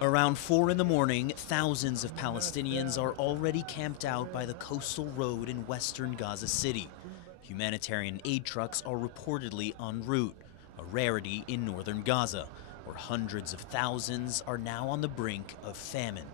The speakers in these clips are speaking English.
Around 4 in the morning, thousands of Palestinians are already camped out by the coastal road in western Gaza City. Humanitarian aid trucks are reportedly en route, a rarity in northern Gaza, where hundreds of thousands are now on the brink of famine.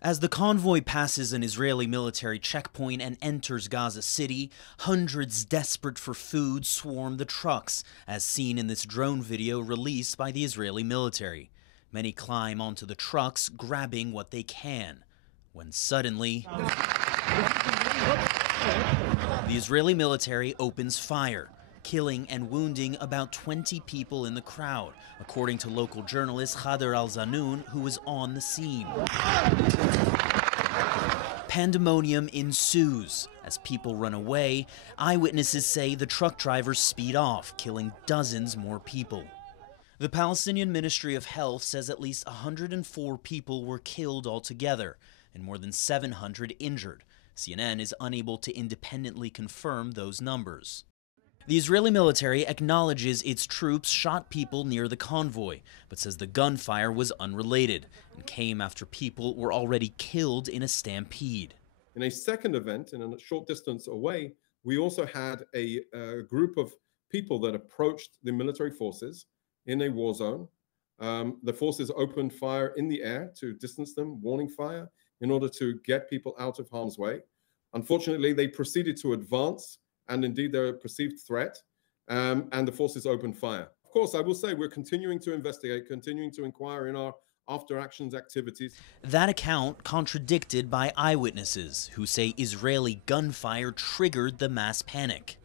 As the convoy passes an Israeli military checkpoint and enters Gaza City, hundreds desperate for food swarm the trucks, as seen in this drone video released by the Israeli military. Many climb onto the trucks, grabbing what they can, when suddenly the Israeli military opens fire, killing and wounding about 20 people in the crowd, according to local journalist Khader al-Zanoun, who was on the scene. Pandemonium ensues. As people run away, eyewitnesses say the truck drivers speed off, killing dozens more people. The Palestinian Ministry of Health says at least 104 people were killed altogether and more than 700 injured. CNN is unable to independently confirm those numbers. The Israeli military acknowledges its troops shot people near the convoy, but says the gunfire was unrelated and came after people were already killed in a stampede. In a second event, in a short distance away, we also had a group of people that approached the military forces in a war zone. The forces opened fire in the air to distance them, warning fire, in order to get people out of harm's way. Unfortunately, they proceeded to advance, and indeed they're a perceived threat, and the forces opened fire. Of course, I will say we're continuing to investigate, continuing to inquire in our after-actions activities. That account contradicted by eyewitnesses who say Israeli gunfire triggered the mass panic.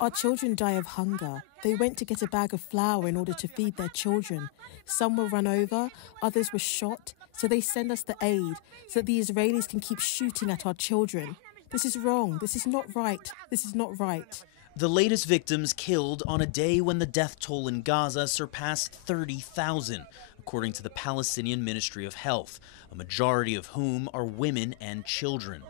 Our children die of hunger. They went to get a bag of flour in order to feed their children. Some were run over, others were shot, so they send us the aid so that the Israelis can keep shooting at our children. This is wrong. This is not right. This is not right. The latest victims killed on a day when the death toll in Gaza surpassed 30,000, according to the Palestinian Ministry of Health, a majority of whom are women and children.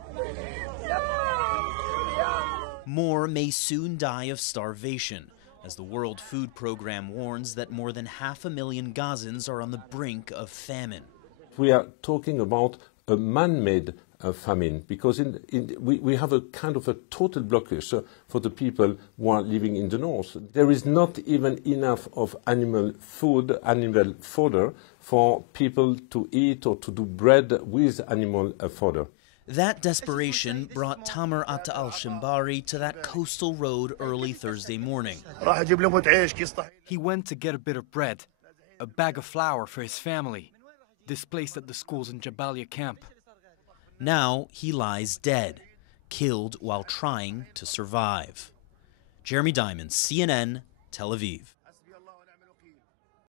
More may soon die of starvation, as the World Food Programme warns that more than 500,000 Gazans are on the brink of famine. We are talking about a man-made famine, because we have a kind of a total blockage for the people who are living in the north. There is not even enough of animal food, animal fodder, for people to eat or to do bread with animal fodder. That desperation brought Tamer Atta al-Shimbari to that coastal road early Thursday morning. He went to get a bit of bread, a bag of flour for his family, displaced at the schools in Jabalia camp. Now he lies dead, killed while trying to survive. Jeremy Diamond, CNN, Tel Aviv.